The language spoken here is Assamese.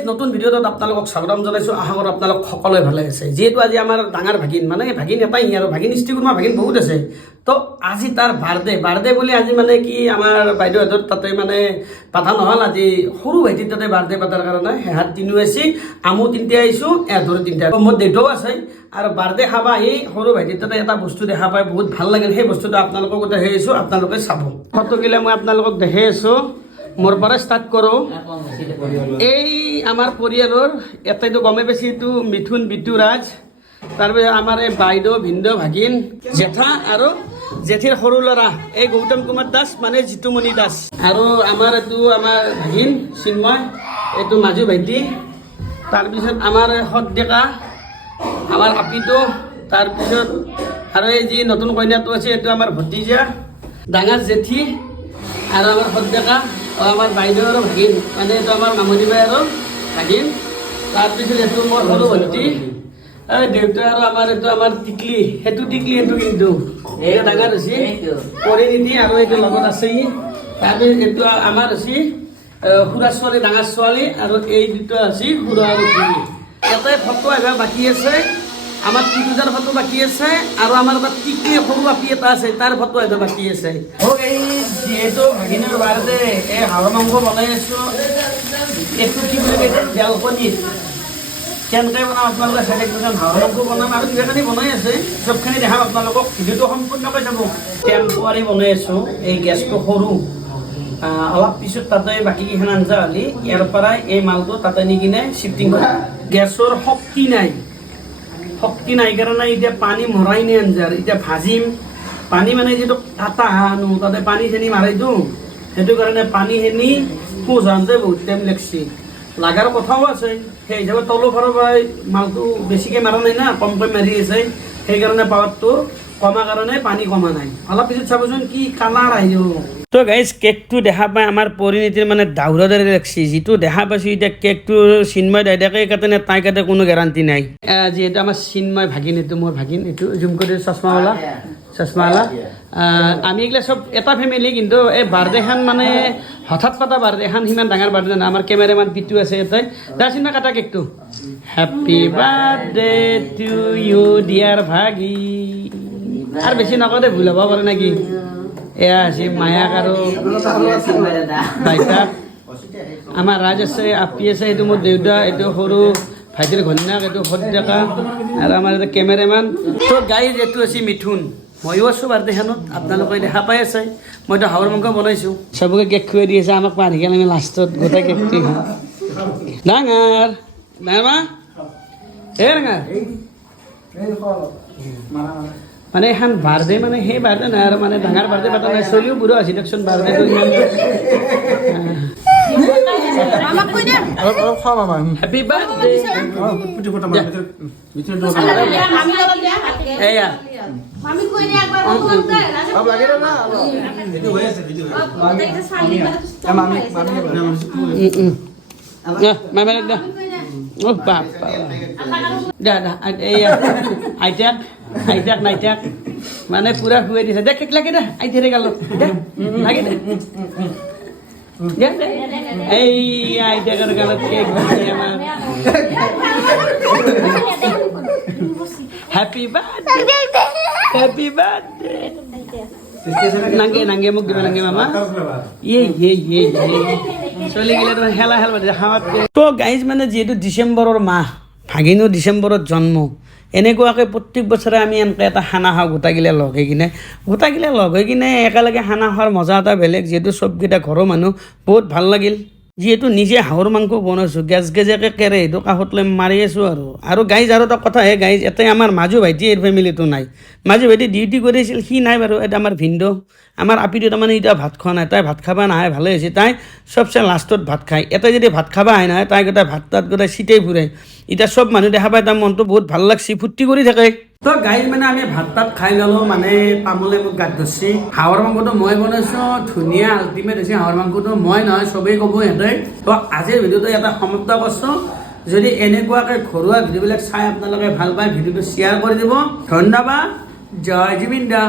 গাইজ নতুন ভিডিঅ'ত আপোনালোকক স্বাগতম জনাইছোঁ। আশা কৰোঁ আপোনালোক সকলোৱে ভালে আছে। যিহেতু আজি আমাৰ ডাঙৰ ভাগিন মানে ভাগিন এটাই আৰু ভাগিন ষ্ট্ৰীকুৰ্মা ভাগিন বহুত আছে। তো আজি তাৰ বাৰ্থডে বুলি আজি মানে কি আমাৰ বাইদেউহঁতৰ তাতে মানে পাতা নহ'ল। আজি সৰু ভাইটিৰ তাতে বাৰ্থডে পাতাৰ কাৰণে সেহাত তিনিও আহিছে, আমো তিনিটা আহিছোঁ, এহঁতৰ তিনিটা। মোৰ দেউতাও আছে আৰু বাৰ্থডে খাবা আহি সৰু ভাইটিৰ তাতে এটা বস্তু দেখা পাই বহুত ভাল লাগিল। সেই বস্তুটো আপোনালোকক দেখাই আছোঁ, আপোনালোকে চাব। ফটোগিলা মই আপোনালোকক দেখাই আছোঁ। মোৰ পৰা ষ্টাৰ্ট কৰোঁ। এই আমাৰ পৰিয়ালৰ এটাইতো গমে পাইছে, এইটো মিথুন বিটু ৰাজ। তাৰপিছত আমাৰ এই বাইদেউ ভিনদেউ ভাগিন জেঠা আৰু জেঠীৰ সৰু ল'ৰা এই গৌতম কুমাৰ দাস মানে জিতুমণি দাস। আৰু আমাৰ এইটো আমাৰ ভাগিন চিন্ময়, এইটো মাজু ভাইটি। তাৰপিছত আমাৰ সৎ ডেকা আমাৰ আপিটো। তাৰপিছত আৰু এই যি নতুন কইনাটো আছে এইটো আমাৰ ভতিজা ডাঙৰ জেঠী আৰু আমাৰ সৎ ডেকা আমাৰ বাইদেউ আৰু ভাগিন মানে এইটো আমাৰ মামনি বাই আৰু ভাগিন। তাৰপিছত এইটো মোৰ সৰু ভণ্টি দেউতা আৰু আমাৰ এইটো আমাৰ টিকলি, সেইটো টিকলি সেইটো কিন্তু এইটো ডাঙৰ হৈছে পৰিণীতি আৰু এইটো লগত আছে। তাৰপিছত এইটো আমাৰ হৈছে খুৰা ছোৱালী ডাঙৰ ছোৱালী আৰু এই দুটা আছে খুৰা আৰু খুৰী। ইয়াতে ফটো আহিব বাকী আছে, আমাৰ টিকুজাৰ ফটো বাকী আছে আৰু আমাৰ এটা টিকলি সৰু আপি এটা আছে তাৰ ফটো আহিব বাকী আছে। এই যিহেতু ভাগিনৰ বাৰ্থডে এই হাঁহৰ মাংস বনাই আছোঁ। এইটো কি বুলি কয় বেলকনিত কেনেকৈ বনাম আপোনালোকে চাই থাকিবচোন। হাঁহৰ মাংস বনাম আৰু কিবাখিনি বনাই আছে, চবখিনি দেখাম আপোনালোকক। ভিডিঅ'টো সম্পূৰ্ণকৈ চাব। টেম্পোৱাৰী বনাই আছোঁ, এই গেছটো সৰু। অলপ পিছত তাতে বাকীকেইখন আঞ্জা হ'লে ইয়াৰ পৰাই এই মালটো তাতে নি কিনে শ্বিফটিং কৰিম। গেছৰ শক্তি নাই কাৰণে এতিয়া পানী মৰাই নাই আঞ্জাৰ। এতিয়া ভাজিম পানী মানে যিটো কাটা আনো তাতে পানী খিনি মাৰাইতো, সেইটো কাৰণে পানীখিনি পোজাওঁতে বহুত টাইম লাগছে। লাগাৰ কথাও আছে, সেই হিচাপে তলৰ ফালৰ পৰা মালটো বেছিকৈ মাৰা নাই না, কমকৈ মাৰি আছে। সেইকাৰণে পাৱাৰটো কমা কাৰণে পানী কমা নাই। অলপ পিছত চাবচোন কি কালাৰ আহিব। তো গাইজ কেকটো দেখা পাই আমাৰ পৰিণীতিৰ মানে দাউৰা দৰে লাগছে। যিটো দেখা পাইছোঁ এতিয়া কেকটো চিন্ময় দাইদাকে কাটে নে তাই কাটে কোনো গেৰাণ্টি নাই। যিহেতু আমাৰ চিন্ময় ভাগিন, এইটো মোৰ ভাগিন, এইটো জুম কৰি চশমাৱালা। আমি এইগিলা চব এটা ফেমিলি, কিন্তু এই বাৰ্থডেখন মানে হঠাৎ পতা বাৰ্থডেখন সিমান ডাঙৰ বাৰ্থডে নহয়। আমাৰ কেমেৰামেন পিটু আছে ইয়াতে। তাৰ চিন্ময় কাটা কেকটো। Happy birthday to you dear ভাগি। আৰু বেছি নকওঁ দে, ভুল হ'ব পাৰে নেকি। এয়া আছে মায়াক আৰু ভাইটাক। আমাৰ ৰাজ আছে, আপি আছে, এইটো মোৰ দেউতা, এইটো সৰু ভাইটিৰ ঘৈণীয়েক, এইটো সৎ ডেকা আৰু আমাৰ এটা কেমেৰামেন। তো গাইজ এইটো আছে মিথুন। ময়ো আছোঁ বাৰ্থডেখনত, আপোনালোকে দেখা পাই আছে। মইতো হাঁহৰ মাংস বনাইছোঁ, চবকে কেক খুৱাই দি আছে। আমাক পাৰি গ'ল, আমি লাষ্টত গোটেই কেকটো খাওঁ। ডাঙৰ মা এই ডাঙৰ মানে এখন বাৰ্থডে মানে সেই বাৰ্থডে নাই আৰু মানে ডাঙৰ বাৰ্থডে পাতা নাই। চলিও বুঢ়া আছে দিয়কচোন, বাৰ্থডেটো ইমান হেপী বাৰ্থডে। এয়া আইতাক নাইতাক মানে পুৰা খুৱাই দিছে। দে কেক লাগে দে, আইতাৰে গাল দে লাগে দে। এই আইতাকৰ গালত কেক আমাৰ হেপী বাৰ্থডে, হেপী বাৰ্থডে। নাংগে মোক দিবা, নাংগে মামা। চলি গেলে তোমাৰ হেলা খাৱাত। তো গাইজ মানে যিহেতু ডিচেম্বৰৰ মাহ, ভাগিনো ডিচেম্বৰত জন্ম, এনেকুৱাকৈ প্ৰত্যেক বছৰে আমি এনেকৈ এটা খানা খাওঁ গোটাইগিলা লগ হৈ কিনে একেলগে খানা খোৱাৰ মজা এটা বেলেগ। যিহেতু চবকেইটা ঘৰৰ মানুহ বহুত ভাল লাগিল। যিহেতু নিজে হাঁহৰ মাংস বনাইছোঁ, গেজগেজীয়াকৈ কেৰাহীটো কাষত লৈ মাৰি আছোঁ। আৰু গাইজ আৰু এটা কথা হে গাইজ, এটাই আমাৰ মাজু ভাইটি এই ফেমিলিটো নাই। মাজু ভাইটি ডিউটি কৰিছিল, সি নাই বাৰু। এটা আমাৰ ভিনদেউ, আমাৰ আপিটো তাৰমানে এতিয়া ভাত খোৱা নাই, তাই ভাত খাব নাহে, ভালে হৈছে। তাই চবচে লাষ্টত ভাত খায়। এটাই যদি ভাত খাব আহে নহয়, তাই গোটাই ভাত তাত গোটাই চিটাই ফুৰে। এতিয়া চব মানুহ দেখা পায়, তাৰ মনটো বহুত ভাল লাগছে, ফূৰ্তি কৰি থাকে। তো গাইজ মানে আমি ভাত তাত খাই ল'লোঁ, মানে তামোলে মোক গাত ধৰিছে। হাঁহৰ মাংসটো মই বনাইছোঁ, ধুনীয়া আল্টিমেট হৈছে। হাঁহৰ মাংসটো মই নহয়, চবেই ক'ব সিহঁতে। তো আজিৰ ভিডিঅ'টো এটা সমাপ্ত কৰিছোঁ। যদি এনেকুৱাকৈ ঘৰুৱা ভিডিঅ'বিলাক চাই আপোনালোকে ভাল পায়, ভিডিঅ'টো শ্বেয়াৰ কৰি দিব। ধন্যবাদ। জয় জুবিন দা।